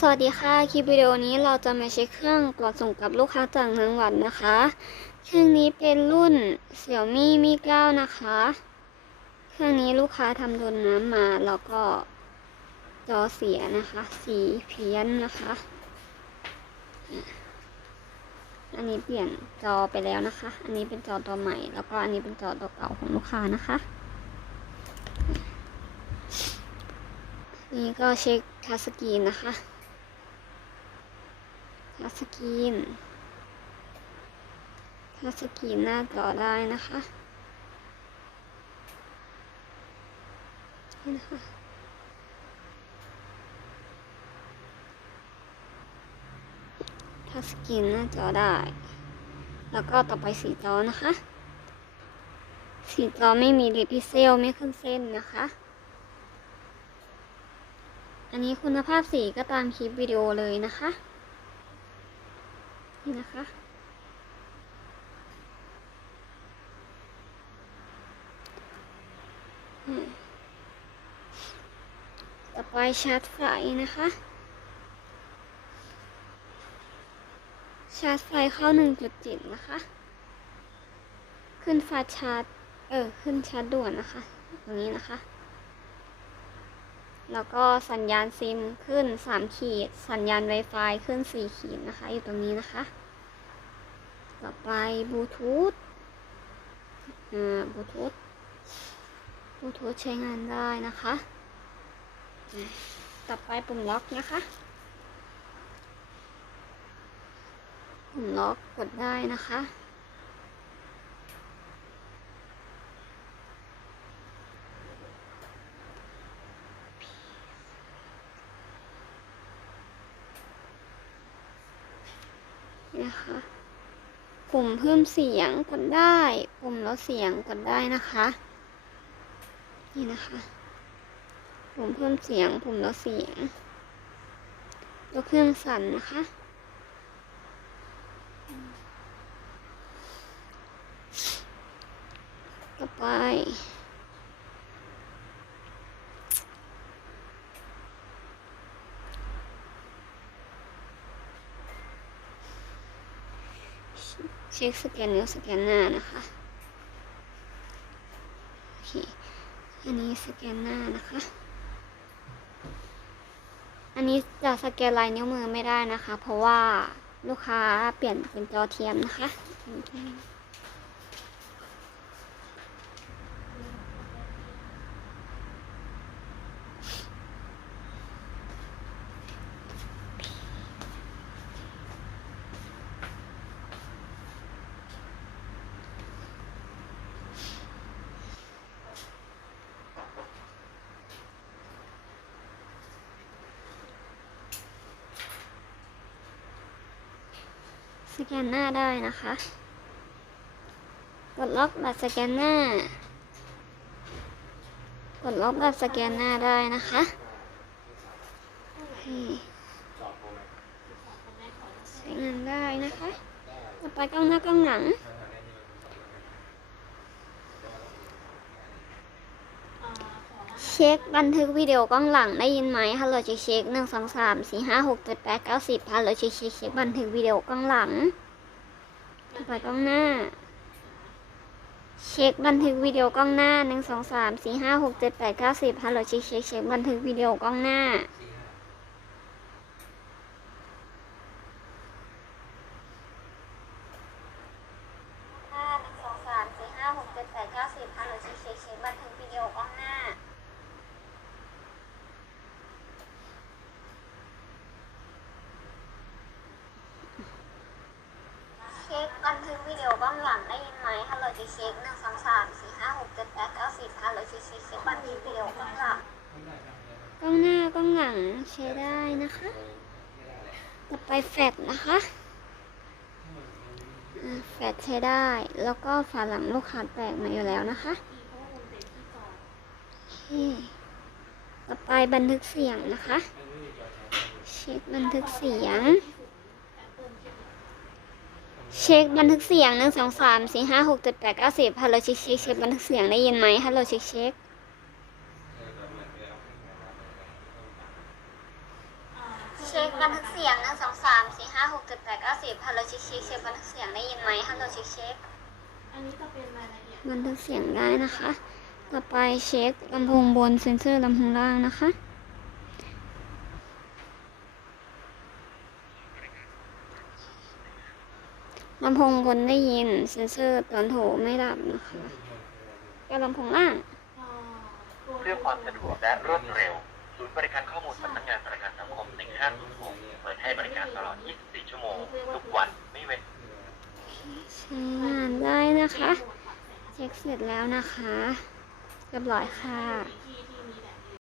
สวัสดีค่ะ คลิปวิดีโอนี้เราจะมาเช็คเครื่องตรวจส่งกับลูกค้าจากเมืองหวันนะคะ เครื่องนี้เป็นรุ่น Xiaomi Mi 9 นะคะ เครื่องนี้ลูกค้าทำโดนน้ำมาแล้วก็จอเสียนะคะ สีเพี้ยนนะคะ อันนี้เปลี่ยนจอไปแล้วนะคะ อันนี้เป็นจอตัวใหม่ แล้วก็อันนี้เป็นจอตัวเก่าของลูกค้านะคะนี่ก็เช็คทัชสกรีนนะคะ ทัสกรีนทัสกรีนหน้าจอได้นะคะนี่นะคะทัสกรีนหน้าจอได้ แล้วก็ต่อไปสีจอนะคะ สีจอไม่มีริพิเซลไม่ขึ้นเส้นนะคะ อันนี้คุณภาพสีก็ตามคลิปวิดีโอเลยนะคะ นี่นะคะ ต่อไปชาร์จไฟนะคะ ชาร์จไฟเข้า 1.7 นะคะ ขึ้นฟาชาร์จ เออ ขึ้นชาร์จด่วนนะคะ ตรงนี้นะคะ แล้วก็สัญญาณซิมขึ้น 3 ขีด สัญญาณ Wi-Fi ขึ้น 4 ขีดนะคะ อยู่ตรงนี้นะคะ ต่อไปบลูทูธอ่าบลูทูธบลูทูธใช้งานได้นะคะ ต่อไปปุ่มล็อกนะคะ ปุ่มล็อกกดได้นะคะ นะคะ ปุ่มเพิ่มเสียงกดได้ ปุ่มลดเสียงกดได้นะคะ นี่นะคะ ปุ่มเพิ่มเสียง ปุ่มลดเสียงตัวเครื่องสั่นนะคะต่อไป เช็คสแกนนิ้วสแกนหน้านะคะโอเคอันนี้สแกนหน้านะคะ อันนี้จะสแกนลายนิ้วมือไม่ได้นะคะ เพราะว่าลูกค้าเปลี่ยนเป็นจอเทียมนะคะ สแกนหน้าได้นะคะ กดล็อกบัตรสแกนหน้า กดล็อกบัตรสแกนหน้าได้นะคะใช้งานได้นะคะ ต่อไปกล้องหน้ากล้องหลัง เช็คบันทึกวิดีโอกล้องหลังได้ยินไหมฮัลโหลเช็คเช็คหนึ่งสองสามสี่ห้าหกเจ็ดแปดเก้าสิบฮัลโหลเช็คเช็คเช็คบันทึกวิดีโอกล้องหลังต่อไปกล้องหน้า เช็คบันทึกวิดีโอกล้องหน้าหนึ่งสองสามสี่ห้าหกเจ็ดแปดเก้าสิบฮัลโหลเช็คเช็คเช็คบันทึกวิดีโอกล้องหน้าห้าหนึ่งสองสามสี่ห้าหกเจ็ดแปดเก้าสิบฮัลโหลเช็คเช็คเช็คบันทึกวิดีโอกล้องหน้า เช็ คบันทึกวิดีโอกล้องหลังได้ยินไหมฮัลโหลเช็คเช็คหนึ่งสองสามสี่ห้าหกเจ็ดแปดเก้าสิบฮัลโหลเช็คเช็คเช็คบันทึกวิดีโอกล้องหลังกล้องหน้ากล้องหลังใช้ได้นะคะต่อไปแฟลชนะคะแฟลชใช้ได้ แล้วก็ฝาหลังลูกค้าแตกมาอยู่แล้วนะคะต่อไปบันทึกเสียงนะคะ เช็คบันทึกเสียง เช็คบันทึกเสียงหนึ่งสองสามสี่ห้าหกเจ็ดแปดเก้าสิบฮัลโหลเช็คเช็คเช็คบันทึกเสียงได้ยินไหมฮัลโหลเช็คเช็คเช็คสิบแปดเก้าสิบฮัลโหลเช็คเช็คเช็คบันทึกเสียงได้ยินไหมฮัลโหลเช็คเช็คอันนี้จะเป็นรายละเอียดบันทึกเสียงได้นะคะ ต่อไปเช็คลำโพงบนเซ็นเซอร์ลำโพงล่างนะคะ ลำโพงบนได้ยินเซ็นเซอร์ตอนโทรไม่ดับนะคะก็ลำโพงล่างอ่าตัวเพื่อความสะดวกและรวดเร็ว ศูนย์บริการข้อมูลสำนักงานประกันสังคม1506เปิดให้บริการตลอด 24 ชั่วโมง ทุกวันไม่เว้นใช้งานได้นะคะ เช็คเสร็จแล้วนะคะ เรียบร้อยค่ะอีกที